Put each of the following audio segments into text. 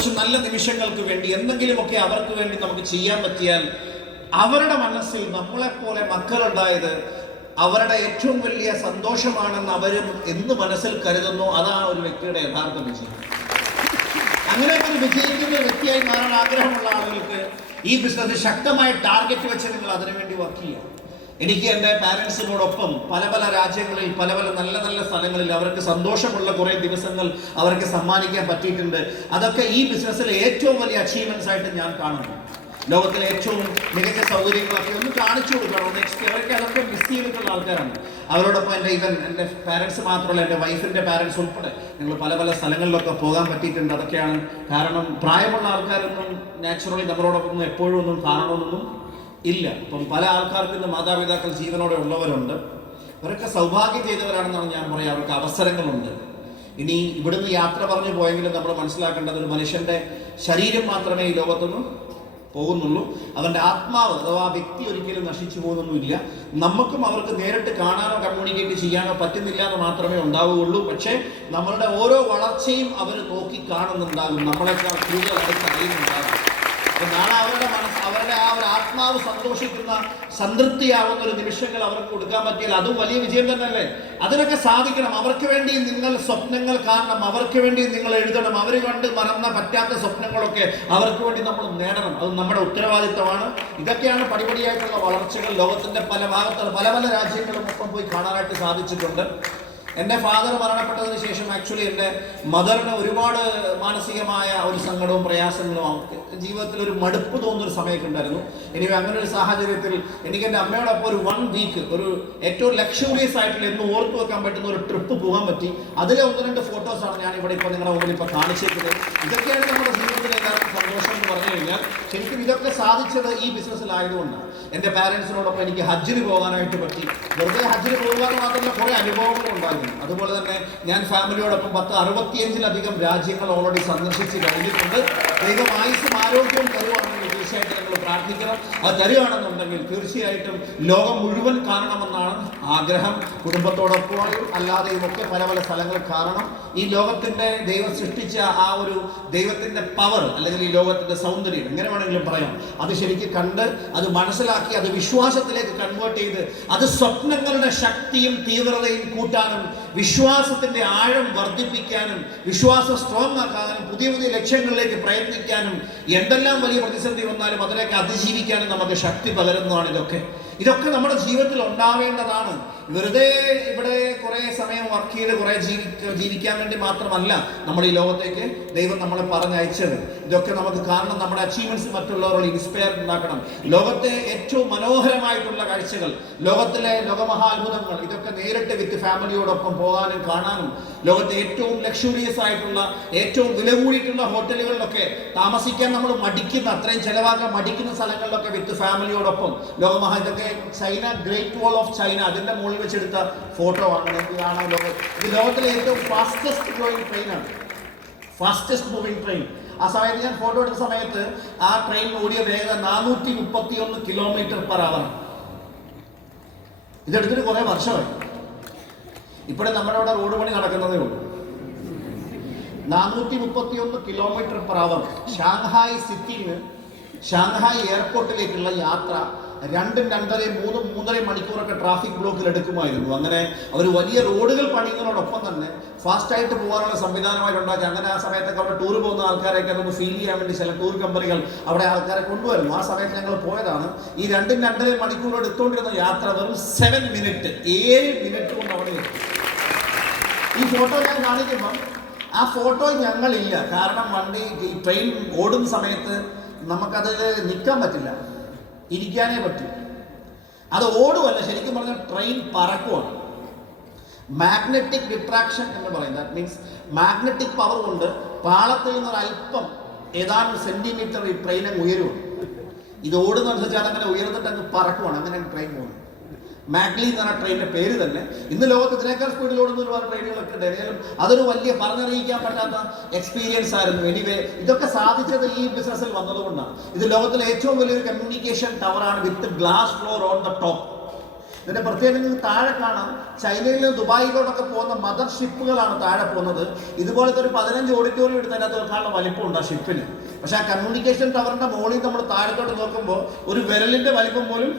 കുറച്ച് നല്ല നിമിഷങ്ങൾക്ക് വേണ്ടി എന്തെങ്കിലുമൊക്കെ അവർക്ക് വേണ്ടി നമുക്ക് ചെയ്യാൻ പറ്റിയാൽ അവരുടെ മനസ്സിൽ നമ്മളെപ്പോലെ മക്കളുണ്ടായത് അവരുടെ ഏറ്റവും വലിയ സന്തോഷമാണെന്ന് അവരും എന്ന് മനസ്സിൽ കരുതുന്നു. അതാണ് ഒരു വ്യക്തിയുടെ യഥാർത്ഥ വിജയം. അങ്ങനെ ഒരു വിജയിക്കുന്ന വ്യക്തിയായി മാറാൻ ആഗ്രഹമുള്ള ആളുകൾക്ക് ഈ ബിസിനസ് ശക്തമായ ടാർഗറ്റ് വെച്ച് നിങ്ങൾ അതിനുവേണ്ടി വർക്ക് ചെയ്യുക. എനിക്ക് എൻ്റെ പാരൻസിനോടൊപ്പം പല പല രാജ്യങ്ങളിൽ പല പല നല്ല നല്ല സ്ഥലങ്ങളിൽ അവർക്ക് സന്തോഷമുള്ള കുറേ ദിവസങ്ങൾ അവർക്ക് സമ്മാനിക്കാൻ പറ്റിയിട്ടുണ്ട്. അതൊക്കെ ഈ ബിസിനസ്സിലെ ഏറ്റവും വലിയ അച്ചീവ്മെൻറ്റ്സ് ആയിട്ട് ഞാൻ കാണുന്നു. ലോകത്തിലെ ഏറ്റവും മികച്ച സൗകര്യങ്ങളൊക്കെ ഒന്ന് കാണിച്ചു കൊടുക്കണം. നെക്സ്റ്റ് അവർക്ക് അതൊക്കെ മിസ് ചെയ്തിട്ടുള്ള ആൾക്കാരാണ്. അവരോടൊപ്പം എൻ്റെ പാരൻസ് മാത്രമല്ല, എൻ്റെ വൈഫിൻ്റെ പാരൻസ് ഉൾപ്പെടെ ഞങ്ങൾ പല പല സ്ഥലങ്ങളിലൊക്കെ പോകാൻ പറ്റിയിട്ടുണ്ട്. അതൊക്കെയാണ് കാരണം. പ്രായമുള്ള ആൾക്കാരൊന്നും നാച്ചുറലി നമ്മളോടൊപ്പം എപ്പോഴും ഒന്നും കാണണമെന്നൊന്നും ഇല്ല. ഇപ്പം പല ആൾക്കാർക്ക് ഇന്ന് മാതാപിതാക്കൾ ജീവനോടെ ഉള്ളവരുണ്ട്. അവരൊക്കെ സൗഭാഗ്യം ചെയ്തവരാണെന്നാണ് ഞാൻ പറയുക. അവർക്ക് അവസരങ്ങളുണ്ട്. ഇനി ഇവിടുന്ന് യാത്ര പറഞ്ഞു പോയെങ്കിലും നമ്മൾ മനസ്സിലാക്കേണ്ടത് ഒരു മനുഷ്യൻ്റെ ശരീരം മാത്രമേ ഈ ലോകത്തൊന്നും പോകുന്നുള്ളൂ. അവൻ്റെ ആത്മാവ് അഥവാ വ്യക്തി ഒരിക്കലും നശിച്ചു പോകുന്നൊന്നുമില്ല. നമുക്കും അവർക്ക് നേരിട്ട് കാണാനോ കമ്മ്യൂണിക്കേറ്റ് ചെയ്യാനോ പറ്റുന്നില്ല എന്ന് മാത്രമേ ഉണ്ടാവുകയുള്ളൂ. പക്ഷേ നമ്മളുടെ ഓരോ വളർച്ചയും അവർ നോക്കി കാണുന്നുണ്ടാകും, നമ്മളെക്കാൾ കൂടുതൽ അടുത്ത് അറിയുന്നുണ്ടാകും. നാളെ അവരുടെ ആ ഒരു ആത്മാവ് സന്തോഷിക്കുന്ന സംതൃപ്തിയാവുന്ന ഒരു നിമിഷങ്ങൾ അവർക്ക് കൊടുക്കാൻ പറ്റിയാൽ അതും വലിയ വിജയം തന്നെയല്ലേ. അതിനൊക്കെ സാധിക്കണം. അവർക്ക് വേണ്ടി നിങ്ങൾ സ്വപ്നങ്ങൾ കാണണം, അവർക്ക് വേണ്ടി നിങ്ങൾ എഴുതണം. അവർ കണ്ട് മറന്ന പറ്റാത്ത സ്വപ്നങ്ങളൊക്കെ അവർക്ക് വേണ്ടി നമ്മൾ നേടണം. അത് നമ്മുടെ ഉത്തരവാദിത്തമാണ്. ഇതൊക്കെയാണ് പടിപടിയായിട്ടുള്ള വളർച്ചകൾ. ലോകത്തിന്റെ പല ഭാഗത്തുള്ള പല പല രാജ്യങ്ങളും ഒപ്പം പോയി കാണാനായിട്ട് സാധിച്ചിട്ടുണ്ട്. എൻ്റെ ഫാദർ മരണപ്പെട്ടതിന് ശേഷം ആക്ച്വലി എൻ്റെ മദറിന് ഒരുപാട് മാനസികമായ ഒരു സങ്കടവും പ്രയാസങ്ങളും ജീവിതത്തിൽ ഒരു മടുപ്പ് തോന്നുന്നൊരു സമയമൊക്കെ ഉണ്ടായിരുന്നു. എനിക്ക് അങ്ങനെ ഒരു സാഹചര്യത്തിൽ എനിക്ക് എൻ്റെ അമ്മയോടൊപ്പം ഒരു 1 വീക്ക് ഒരു ഏറ്റവും ലക്ഷറിയസ് ആയിട്ടുള്ള എന്ന് ഓർത്തു വെക്കാൻ പറ്റുന്ന ഒരു ട്രിപ്പ് പോകാൻ പറ്റി. അതിലെ 1-2 ഫോട്ടോസാണ് ഞാൻ ഇവിടെ ഇപ്പോൾ നിങ്ങളുടെ മുമ്പിൽ ഇപ്പോൾ കാണിച്ചിരിക്കുന്നത്. ഇതൊക്കെയാണ് നമ്മുടെ ജീവിതത്തിലെ എല്ലാവർക്കും സന്തോഷം എന്ന് പറഞ്ഞു കഴിഞ്ഞാൽ. ശരിക്കും ഇതൊക്കെ സാധിച്ചത് ഈ ബിസിനസ്സിലായതുകൊണ്ടാണ്. എൻ്റെ പാരൻസിനോടൊപ്പം എനിക്ക് ഹജ്ജിന് പോകാനായിട്ട് പറ്റി. വെറുതെ ഹജ്ജിന് പോകാൻ മാത്രമല്ല, കുറേ അനുഭവങ്ങളും ഉണ്ടായിരുന്നു. അതുപോലെ തന്നെ ഞാൻ ഫാമിലിയോടൊപ്പം 65-ലധികം രാജ്യങ്ങൾ ഓൾറെഡി സന്ദർശിച്ച് കഴിഞ്ഞിട്ടുണ്ട്. ദൈവം ആയുസ്സും ആരോഗ്യവും തരുവാണെങ്കിൽ തീർച്ചയായിട്ടും നിങ്ങൾ പ്രാർത്ഥിക്കണം. അത് തരുവാണെന്നുണ്ടെങ്കിൽ തീർച്ചയായിട്ടും ലോകം മുഴുവൻ കാണണമെന്നാണ് ആഗ്രഹം. കുടുംബത്തോടൊപ്പമായും അല്ലാതെയും ഒക്കെ പല പല സ്ഥലങ്ങൾ കാണണം. ഈ ലോകത്തിൻ്റെ ദൈവം സൃഷ്ടിച്ച ആ ഒരു ദൈവത്തിൻ്റെ പവർ അല്ലെങ്കിൽ ഈ ലോകത്തിൻ്റെ സൗന്ദര്യം എങ്ങനെ വേണമെങ്കിലും പറയാം, അത് ശരിക്കും കണ്ട് അത് മനസ്സിലാക്കി അത് വിശ്വാസത്തിലേക്ക് കൺവേർട്ട് ചെയ്ത് അത് സ്വപ്നങ്ങളുടെ ശക്തിയും തീവ്രതയും കൂട്ടാനും വിശ്വാസത്തിന്റെ ആഴം വർദ്ധിപ്പിക്കാനും വിശ്വാസം സ്ട്രോങ് ആക്കാനും പുതിയ പുതിയ ലക്ഷ്യങ്ങളിലേക്ക് പ്രയത്നിക്കാനും എന്തെല്ലാം വലിയ പ്രതിസന്ധി വന്നാലും അതിലേക്ക് അതിജീവിക്കാനും നമുക്ക് ശക്തി പകരുന്നതാണ് ഇതൊക്കെ നമ്മുടെ ജീവിതത്തിൽ ഉണ്ടാവേണ്ടതാണ്. വെറുതെ ഇവിടെ കുറേ സമയം വർക്ക് ചെയ്ത് കുറേ ജീവിക്കാൻ വേണ്ടി മാത്രമല്ല നമ്മൾ ഈ ലോകത്തേക്ക് ദൈവം നമ്മളെ പറഞ്ഞയച്ചത്. ഇതൊക്കെ നമുക്ക് കാരണം നമ്മുടെ അച്ചീവ്മെന്റ്സ് മറ്റുള്ളവരോട് ഇൻസ്പയർ ഉണ്ടാക്കണം. ലോകത്തെ ഏറ്റവും മനോഹരമായിട്ടുള്ള കാഴ്ചകൾ, ലോകത്തിലെ ലോകമഹാത്ഭുതങ്ങൾ, ഇതൊക്കെ നേരിട്ട് വിത്ത് ഫാമിലിയോടൊപ്പം പോകാനും കാണാനും, ലോകത്തെ ഏറ്റവും ലക്ഷറിയസ് ആയിട്ടുള്ള ഏറ്റവും വില കൂടിയിട്ടുള്ള ഹോട്ടലുകളിലൊക്കെ താമസിക്കാൻ നമ്മൾ മടിക്കുന്ന, അത്രയും ചെലവാക്കാൻ മടിക്കുന്ന സ്ഥലങ്ങളിലൊക്കെ വിത്ത് ഫാമിലിയോടൊപ്പം ഇതൊക്കെ China great wall of China അതിൻ്റെ മുകളിൽ വെച്ചെടുത്ത ഫോട്ടോ ആണ്. കാണാൻ ഇത് ലോകത്തിലെ ഏറ്റവും ഫാസ്റ്റസ്റ്റ് ഗ്രോയിങ് ട്രെയിനാണ്, ഫാസ്റ്റസ്റ്റ് മൂവിങ് ട്രെയിൻ. ആ സമയത്ത് ഞാൻ ഫോട്ടോ എടുത്ത സമയത്ത് ആ ട്രെയിൻ ഓടിയ വേഗത 431 km/h. ഇതെടുത്തിട്ട് കുറേ വർഷമായി. ഇപ്പോഴും നമ്മുടെ അവിടെ റോഡ് പണി നടക്കുന്നതേ ഉള്ളൂ. 431 km/h. ഷാങ്ഹായ് സിറ്റിന്ന് ഷാങ്ഹായ് എയർപോർട്ടിലേക്കുള്ള യാത്ര 2, 2.5, 3 മണിക്കൂറൊക്കെ ട്രാഫിക് ബ്ലോക്കിൽ എടുക്കുമായിരുന്നു. അങ്ങനെ അവർ വലിയ റോഡുകൾ പണിയുന്നതിനോടൊപ്പം തന്നെ ഫാസ്റ്റായിട്ട് പോകാനുള്ള സംവിധാനമായിട്ട് ഉണ്ടാക്കി. അങ്ങനെ ആ സമയത്തൊക്കെ അവിടെ ടൂർ പോകുന്ന ആൾക്കാരെയൊക്കെ ഒന്ന് ഫീൽ ചെയ്യാൻ വേണ്ടി ചില ടൂർ കമ്പനികൾ അവിടെ ആൾക്കാരെ കൊണ്ടുവരുന്നു. ആ സമയത്ത് ഞങ്ങൾ പോയതാണ്. ഈ 2, 2.5 മണിക്കൂർ എടുത്തുകൊണ്ടിരുന്ന യാത്ര വെറും 7 മിനിറ്റ് കൊണ്ട് അവിടെ എത്തി. ഈ ഫോട്ടോ ഞാൻ കാണിക്കുമ്പം ആ ഫോട്ടോ ഞങ്ങളില്ല. കാരണം വണ്ടി ഈ ട്രെയിൻ ഓടുന്ന സമയത്ത് നമുക്കത് നിൽക്കാൻ പറ്റില്ല, ഇരിക്കാനേ പറ്റും. അത് ഓടുമല്ല, ശരിക്കും പറഞ്ഞാൽ ട്രെയിൻ പറക്കുവാണ്. മാഗ്നറ്റിക് റിട്രാക്ഷൻ എന്ന് പറയും. ദാറ്റ് മീൻസ് മാഗ്നറ്റിക് പവർ കൊണ്ട് പാളത്തിൽ നിന്നൊരല്പം ഏതാനും സെന്റിമീറ്റർ ഈ ട്രെയിൻ അങ്ങ് ഉയരുവാണ്. ഇത് ഓടുന്നതനുസരിച്ച് അതങ്ങനെ ഉയർന്നിട്ട് അങ്ങ് പറക്കുവാണ്. അങ്ങനെ ട്രെയിൻ പോകുന്നത്. മാഗ്ലി എന്ന് പറഞ്ഞ ട്രെയിനിന്റെ പേര് തന്നെ. ഇന്ന് ലോകത്ത് ഇതിനേക്കാൾ സ്പീഡിൽ ഓടുന്ന ഒരുപാട് ട്രെയിനുകളൊക്കെ ഉണ്ട്. ഏതായാലും അതൊരു വലിയ പറഞ്ഞറിയിക്കാൻ പറ്റാത്ത എക്സ്പീരിയൻസ് ആയിരുന്നു. എനിവേ ഇതൊക്കെ സാധിച്ചത് ഈ ബിസിനസ്സിൽ വന്നതുകൊണ്ടാണ്. ഇത് ലോകത്തിലെ ഏറ്റവും വലിയൊരു കമ്മ്യൂണിക്കേഷൻ ടവറാണ് with glass floor on the top. ഇതിന്റെ പ്രത്യേകത നിങ്ങൾക്ക് താഴെ കാണാം, ചൈനയിൽ നിന്ന് ദുബായിലോട്ടൊക്കെ പോകുന്ന മദർ ഷിപ്പുകളാണ് താഴെ പോകുന്നത്. ഇതുപോലത്തെ ഒരു 15 ഓഡിറ്റോറിയം എടുത്ത് അതിനകത്ത് വെക്കാനുള്ള വലിപ്പമുണ്ട് ആ ഷിപ്പിന്. പക്ഷെ ആ കമ്മ്യൂണിക്കേഷൻ ടവറിന്റെ മുകളിൽ നമ്മൾ താഴത്തോട്ട് നോക്കുമ്പോൾ ഒരു വിരലിന്റെ വലിപ്പം പോലും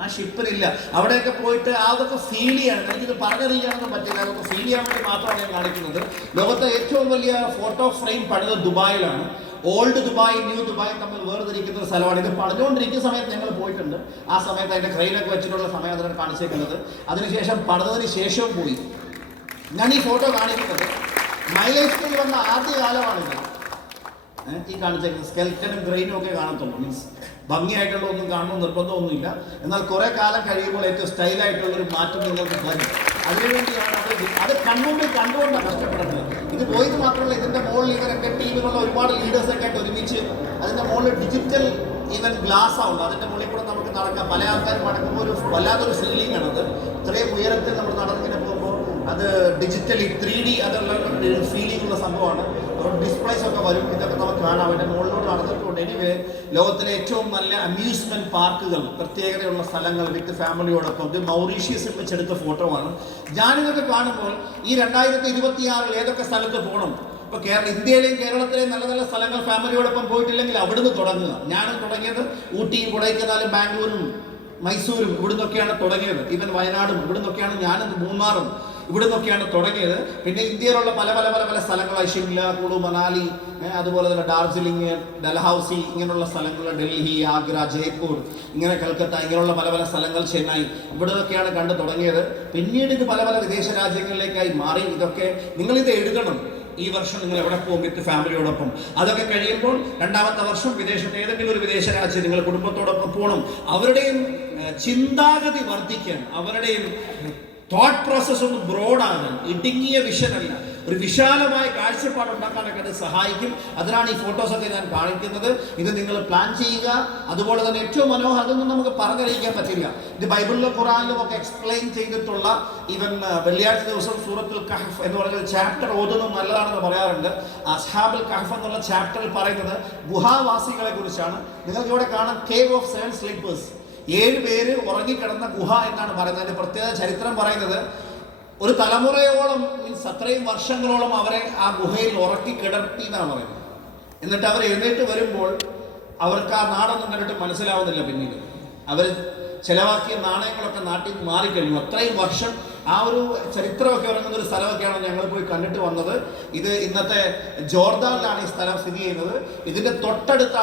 ആ ഷിപ്പിനില്ല. അവിടെയൊക്കെ പോയിട്ട് അതൊക്കെ ഫീൽ ചെയ്യണം. എനിക്കിത് പറഞ്ഞറിയാനൊന്നും പറ്റില്ല, അതൊക്കെ ഫീൽ ചെയ്യാൻ വേണ്ടി മാത്രമാണ് ഞാൻ കാണിക്കുന്നത്. ലോകത്തെ ഏറ്റവും വലിയ ഫോട്ടോ ഫ്രെയിം പണിത് ദുബായിലാണ്. ഓൾഡ് ദുബായ്, ന്യൂ ദുബായ് തമ്മിൽ വേർതിരിക്കുന്ന ഒരു സ്ഥലമാണ്. ഇത് പണിതുകൊണ്ടിരിക്കുന്ന സമയത്ത് ഞങ്ങൾ പോയിട്ടുണ്ട്. ആ സമയത്ത് അതിൻ്റെ ക്രെയിനൊക്കെ വെച്ചിട്ടുള്ള സമയം അതിനാണ് കാണിച്ചേക്കുന്നത്. അതിനുശേഷം പണിതതിന് ശേഷവും പോയി. ഞാൻ ഈ ഫോട്ടോ കാണിക്കുന്നത് മൈലേജിൽ വന്ന ആദ്യ കാലമാണിത്. ഈ കാണിച്ചേക്കുന്നത് സ്കെൽറ്റനും ഗ്രെയിനും ഒക്കെ കാണത്തുള്ളൂ. മീൻസ് ഭംഗിയായിട്ടുള്ള ഒന്നും കാണണമെന്ന് നിർബന്ധമൊന്നുമില്ല. എന്നാൽ കുറെ കാലം കഴിയുമ്പോൾ ഏറ്റവും സ്റ്റൈലായിട്ടുള്ളൊരു മാറ്റം നിങ്ങൾക്ക് വരും. അതിനുവേണ്ടിയാണ് അത് കണ്ടുകൊണ്ടാണ് കഷ്ടപ്പെടുന്നത്. ഇത് പോയത് മാത്രമല്ല, ഇതിൻ്റെ മുകളിൽ ഇവരൊക്കെ ടീമിലുള്ള ഒരുപാട് ലീഡേഴ്സൊക്കെ ആയിട്ട് ഒരുമിച്ച് അതിൻ്റെ മുകളിൽ ഡിജിറ്റൽ ഈവൻ ഗ്ലാസ് ഉണ്ട്. അതിൻ്റെ മുകളിൽ കൂടെ നമുക്ക് നടക്കാം. പല ആൾക്കാരും നടക്കുമ്പോൾ ഒരു വല്ലാത്തൊരു ഫീലിംഗ് ആണത്. ഇത്രയും ഉയരത്തിൽ നമ്മൾ നടന്നിങ്ങനെ പോകുമ്പോൾ അത് ഡിജിറ്റലി 3D അതുള്ള ഫീലിംഗ് ഉള്ള സംഭവമാണ്. ഡിസ്പ്ലേസ് ഒക്കെ വരും. ഇതൊക്കെ നമുക്ക് കാണാം. അതിൻ്റെ മുകളിലോട്ട് നടന്നിട്ടുണ്ട്. എനിവേ, ലോകത്തിലെ ഏറ്റവും നല്ല അമ്യൂസ്മെന്റ് പാർക്കുകൾ, പ്രത്യേകതയുള്ള സ്ഥലങ്ങൾ വിത്ത് ഫാമിലിയോടൊപ്പം ഇത് മൗറീഷ്യസിൽ വെച്ചെടുത്ത ഫോട്ടോ ആണ്. ഞാനിതൊക്കെ കാണുമ്പോൾ ഈ 2026 ഏതൊക്കെ സ്ഥലത്ത് പോകണം. ഇപ്പോൾ ഇന്ത്യയിലെയും കേരളത്തിലെയും നല്ല നല്ല സ്ഥലങ്ങൾ ഫാമിലിയോടൊപ്പം പോയിട്ടില്ലെങ്കിൽ അവിടുന്ന് തുടങ്ങുക. ഞാനും തുടങ്ങിയത് ഊട്ടിയും കൊടൈക്കനാലും ബാംഗ്ലൂരും മൈസൂരും ഇവിടുന്നൊക്കെയാണ് തുടങ്ങിയത്. ഈവൻ വയനാടും ഇവിടുന്നൊക്കെയാണ്, ഞാനും മൂന്നാറും ഇവിടുന്നൊക്കെയാണ് തുടങ്ങിയത്. പിന്നെ ഇന്ത്യയിലുള്ള പല പല പല പല സ്ഥലങ്ങളായി ഷിംല, കുളു, മനാലി, അതുപോലെ തന്നെ ഡാർജിലിംഗ്, ഡൽഹൌസി, ഇങ്ങനെയുള്ള സ്ഥലങ്ങൾ, ഡൽഹി, ആഗ്ര, ജയ്പൂർ, ഇങ്ങനെ കൽക്കത്ത, ഇങ്ങനെയുള്ള പല പല സ്ഥലങ്ങൾ, ചെന്നൈ, ഇവിടുന്നൊക്കെയാണ് കണ്ടു തുടങ്ങിയത്. പിന്നീട് ഇത് പല പല വിദേശ രാജ്യങ്ങളിലേക്കായി മാറി. ഇതൊക്കെ നിങ്ങളിത് എഴുതണം. ഈ വർഷം നിങ്ങൾ എവിടെ പോകും വിത്ത് ഫാമിലിയോടൊപ്പം. അതൊക്കെ കഴിയുമ്പോൾ രണ്ടാമത്തെ വർഷം വിദേശത്ത് ഏതെങ്കിലും ഒരു വിദേശ രാജ്യം നിങ്ങൾ കുടുംബത്തോടൊപ്പം പോകണം. അവരുടെയും ചിന്താഗതി വർദ്ധിക്കാൻ, അവരുടെയും തോട്ട് പ്രോസസ് ഒന്ന് ബ്രോഡാകാൻ, ഇടുങ്ങിയ വിഷനല്ല, ഒരു വിശാലമായ കാഴ്ചപ്പാടുണ്ടാക്കാനൊക്കെ അത് സഹായിക്കും. അതിനാണ് ഈ ഫോട്ടോസൊക്കെ ഞാൻ കാണിക്കുന്നത്. ഇത് നിങ്ങൾ പ്ലാൻ ചെയ്യുക. അതുപോലെ തന്നെ ഏറ്റവും മനോഹരം, അതൊന്നും നമുക്ക് പറഞ്ഞറിയിക്കാൻ പറ്റില്ല. ഇത് ബൈബിളിലും ഖുറാനിലും ഒക്കെ എക്സ്പ്ലെയിൻ ചെയ്തിട്ടുള്ള, ഈവൻ വെള്ളിയാഴ്ച ദിവസം സൂറത്തുൽ കഹഫ് എന്ന് പറയുന്ന ചാപ്റ്റർ ഓതുന്നത് നല്ലതാണെന്ന് പറയാറുണ്ട്. അസ്ഹാബുൽ കഹഫ് എന്നുള്ള ചാപ്റ്ററിൽ പറയുന്നത് ഗുഹാവാസികളെ കുറിച്ചാണ്. നിങ്ങൾക്ക് ഇവിടെ കാണാം കേവ് ഓഫ് 7 സ്ലീപ്പേഴ്സ്, 7 പേര് ഉറങ്ങിക്കിടന്ന ഗുഹ എന്നാണ് പറയുന്നത്. അതിന്റെ പ്രത്യേക ചരിത്രം പറയുന്നത് ഒരു തലമുറയോളം, മീൻസ് അത്രയും വർഷങ്ങളോളം അവരെ ആ ഗുഹയിൽ ഉറക്കി കിടത്തി എന്നാണ് പറയുന്നത്. എന്നിട്ട് അവർ എഴുന്നേറ്റ് വരുമ്പോൾ അവർക്ക് ആ നാടൊന്നും കണ്ടിട്ട് മനസ്സിലാവുന്നില്ല. പിന്നീട് അവർ ചിലവാക്കിയ നാണയങ്ങളൊക്കെ നാട്ടിൽ മാറിക്കഴിഞ്ഞു. അത്രയും വർഷം ആ ഒരു ചരിത്രമൊക്കെ ഉറങ്ങുന്ന ഒരു സ്ഥലമൊക്കെയാണ് ഞങ്ങൾ പോയി കണ്ടിട്ട് വന്നത്. ഇത് ഇന്നത്തെ ജോർദാനിലാണ് ഈ സ്ഥലം സ്ഥിതി ചെയ്യുന്നത്. ഇതിന്റെ തൊട്ടടുത്ത്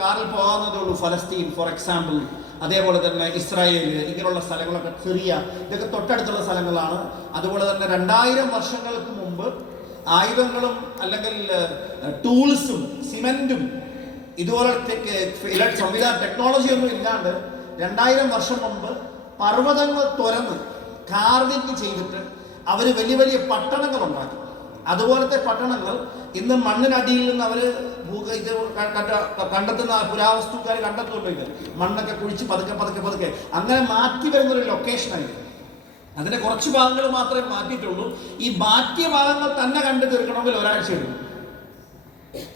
കാറിൽ പോകാവുന്നതേ ഉള്ളൂ ഫലസ്തീൻ ഫോർ എക്സാമ്പിൾ. അതേപോലെ തന്നെ ഇസ്രായേൽ, ഇങ്ങനെയുള്ള സ്ഥലങ്ങളൊക്കെ, സിറിയ, ഇതൊക്കെ തൊട്ടടുത്തുള്ള സ്ഥലങ്ങളാണ്. അതുപോലെ തന്നെ 2000 വർഷങ്ങൾക്ക് മുമ്പ് ആയുധങ്ങളും അല്ലെങ്കിൽ ടൂൾസും സിമെന്റും ഇതുപോലത്തെ സംവിധാന ടെക്നോളജി ഒന്നും ഇല്ലാണ്ട് 2000 വർഷം മുമ്പ് പർവ്വതങ്ങൾ തുരന്ന് കാർവിംഗ് ചെയ്തിട്ട് അവർ വലിയ വലിയ പട്ടണങ്ങൾ ഉണ്ടാക്കി. അതുപോലത്തെ പട്ടണങ്ങൾ ഇന്ന് മണ്ണിനടിയിൽ നിന്ന് അവർ കണ്ടെത്തുന്ന പുരാവസ്തുക്കാർ കണ്ടെത്തുന്നുണ്ട്. മണ്ണൊക്കെ കുഴിച്ച് പതുക്കെ പതുക്കെ പതുക്കെ അങ്ങനെ മാറ്റി വരുന്നൊരു ലൊക്കേഷനായിരുന്നു. അതിന്റെ കുറച്ച് ഭാഗങ്ങൾ മാത്രമേ മാറ്റിയിട്ടുള്ളൂ. ഈ മാറ്റിയ ഭാഗങ്ങൾ തന്നെ കണ്ടു തീർക്കണമെങ്കിൽ ഒരാഴ്ച എടുക്കും.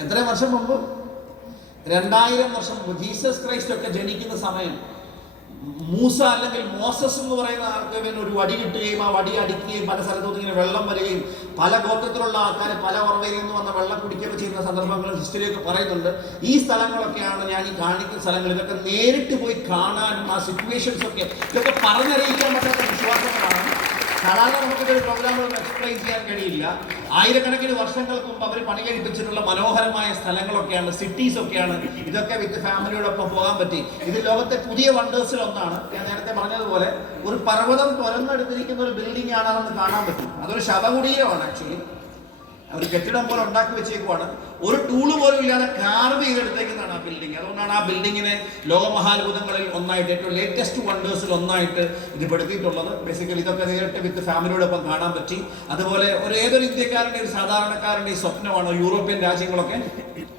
എത്രയും വർഷം മുമ്പ്? 2000 വർഷം മുമ്പ്. ജീസസ് ക്രൈസ്റ്റ് ഒക്കെ ജനിക്കുന്ന സമയം മൂസ അല്ലെങ്കിൽ മോസസ് എന്ന് പറയുന്ന ആൾക്ക് ഒരു വടി കിട്ടുകയും ആ വടി അടിക്കുകയും പല സ്ഥലത്തും ഇങ്ങനെ വെള്ളം വരികയും പല ഗോത്രത്തിലുള്ള ആൾക്കാർ പല ഉറവയിൽ നിന്ന് വന്ന വെള്ളം കുടിക്കുകയൊക്കെ ചെയ്യുന്ന സന്ദർഭങ്ങൾ ഹിസ്റ്ററിയൊക്കെ പറയുന്നുണ്ട്. ഈ സ്ഥലങ്ങളൊക്കെയാണ് ഞാൻ ഈ കാണിക്കുന്ന സ്ഥലങ്ങൾ. ഇതൊക്കെ നേരിട്ട് പോയി കാണാനും ആ സിറ്റുവേഷൻസ് ഒക്കെ ഇതൊക്കെ പറഞ്ഞറിയിക്കാൻ പറ്റാത്ത വിശ്വാസങ്ങളാണ്. സാധാരണ നമുക്കിതൊരു പ്രോഗ്രാമുകളൊന്നും എക്സ്പ്ലെയിൻ ചെയ്യാൻ കഴിയില്ല. ആയിരക്കണക്കിന് വർഷങ്ങൾക്ക് മുമ്പ് അവർ പണി കഴിപ്പിച്ചിട്ടുള്ള മനോഹരമായ സ്ഥലങ്ങളൊക്കെയാണ്, സിറ്റീസ് ഒക്കെയാണ്. ഇതൊക്കെ വിത്ത് ഫാമിലിയോടൊപ്പം പോകാൻ പറ്റി. ഇത് ലോകത്തെ പുതിയ വണ്ടേഴ്സിൽ ഒന്നാണ്. ഞാൻ നേരത്തെ പറഞ്ഞതുപോലെ ഒരു പർവ്വതം തുറന്നെടുത്തിരിക്കുന്ന ഒരു ബിൽഡിംഗ് ആണെന്ന് കാണാൻ പറ്റും. അതൊരു ശവകുടീരമാണ്. ആക്ച്വലി ഒരു കെട്ടിടം പോലെ ഉണ്ടാക്കി വെച്ചേക്കുവാണ്. ഒരു ടൂള് പോലും ഇല്ലാതെ കാർവ് ചെയ്തെടുത്തേക്കുന്നതാണ് ആ ബിൽഡിംഗ്. അതുകൊണ്ടാണ് ആ ബിൽഡിങ്ങിനെ ലോകമഹാത്ഭുതങ്ങളിൽ ഒന്നായിട്ട്, ഏറ്റവും ലേറ്റസ്റ്റ് വണ്ടേഴ്സിൽ ഒന്നായിട്ട് ഇത് പെടുത്തിയിട്ടുള്ളത്. ബേസിക്കലി ഇതൊക്കെ നേരിട്ട് വിത്ത് ഫാമിലിയോടൊപ്പം കാണാൻ പറ്റി. അതുപോലെ ഏതൊരു ഇന്ത്യക്കാരൻ്റെ, ഒരു സാധാരണക്കാരൻ്റെ സ്വപ്നമാണ് യൂറോപ്യൻ രാജ്യങ്ങളൊക്കെ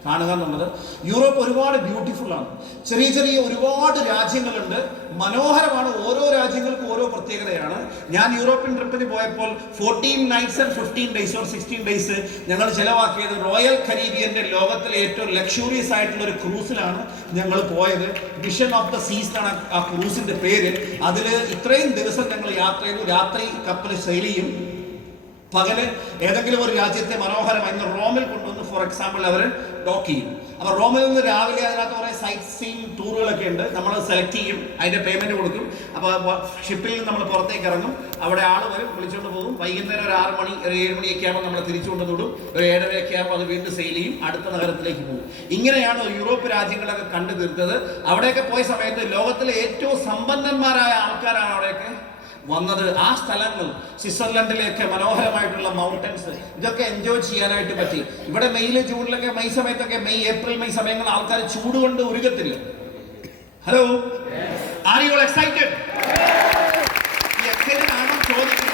കാണുക എന്നുള്ളത്. യൂറോപ്പ് ഒരുപാട് ബ്യൂട്ടിഫുൾ ആണ്. ചെറിയ ചെറിയ ഒരുപാട് രാജ്യങ്ങളുണ്ട്, മനോഹരമാണ്. ഓരോ രാജ്യങ്ങൾക്കും ഓരോ പ്രത്യേകതയാണ്. ഞാൻ യൂറോപ്യൻ ട്രിപ്പിന് പോയപ്പോൾ 14 nights and 15 days or 16 days ഞങ്ങൾ ചിലവാക്കിയത് റോയൽ കരീബിയന്റെ ലോകത്തിലെ ഏറ്റവും ലക്ഷൂറിയസ് ആയിട്ടുള്ള ഒരു ക്രൂസിലാണ് ഞങ്ങൾ പോയത്. വിഷൻ ഓഫ് ദ സീസ് ആണ് ആ ക്രൂസിന്റെ പേര്. അതിൽ ഇത്രയും ദിവസം ഞങ്ങൾ യാത്ര ചെയ്തു. രാത്രി കപ്പൽ സെയിൽ ചെയ്യും, പകല് ഏതെങ്കിലും ഒരു രാജ്യത്തെ മനോഹരമായി റോമിൽ കൊണ്ടുവന്ന് ഫോർ എക്സാമ്പിൾ അവർ ഡോക്ക് ചെയ്യും. അപ്പോൾ റോമിൽ നിന്ന് രാവിലെ അതിനകത്ത് കുറേ സൈറ്റ് സീയിങ് ടൂറുകളൊക്കെ ഉണ്ട്. നമ്മൾ സെലക്ട് ചെയ്യും, അതിൻ്റെ പേയ്മെൻറ്റ് കൊടുക്കും. അപ്പോൾ ഷിപ്പിൽ നിന്ന് നമ്മൾ പുറത്തേക്ക് ഇറങ്ങും, അവിടെ ആൾ വരും, വിളിച്ചുകൊണ്ട് പോകും. വൈകുന്നേരം ഒരു 6 മണി ഒരു 7 മണിയൊക്കെ ആകുമ്പോൾ നമ്മൾ തിരിച്ചു കൊണ്ടുവിടും. ഒരു 7:30 ആകുമ്പോൾ അത് വീണ്ടും സെയിൽ ചെയ്യും, അടുത്ത നഗരത്തിലേക്ക് പോകും. ഇങ്ങനെയാണ് യൂറോപ്പ് രാജ്യങ്ങളൊക്കെ കണ്ടു തീർത്തത്. അവിടെയൊക്കെ പോയ സമയത്ത് ലോകത്തിലെ ഏറ്റവും സമ്പന്നന്മാരായ ആൾക്കാരാണ് അവിടെയൊക്കെ വന്നത്. ആ സ്ഥലങ്ങൾ, സ്വിറ്റ്സർലൻഡിലെയൊക്കെ മനോഹരമായിട്ടുള്ള മൗണ്ടൻസ്, ഇതൊക്കെ എൻജോയ് ചെയ്യാനായിട്ട് പറ്റി. ഇവിടെ മെയ്യില് ജൂണിലൊക്കെ, മെയ് സമയത്തൊക്കെ, ഏപ്രിൽ മെയ് സമയങ്ങളിൽ ആൾക്കാർ ചൂട് കൊണ്ട് ഉരുകത്തില്ല. Hello, are you excited? ഈ എക്സൈറ്റഡ് ആണോ ചോദിക്കുന്നത്?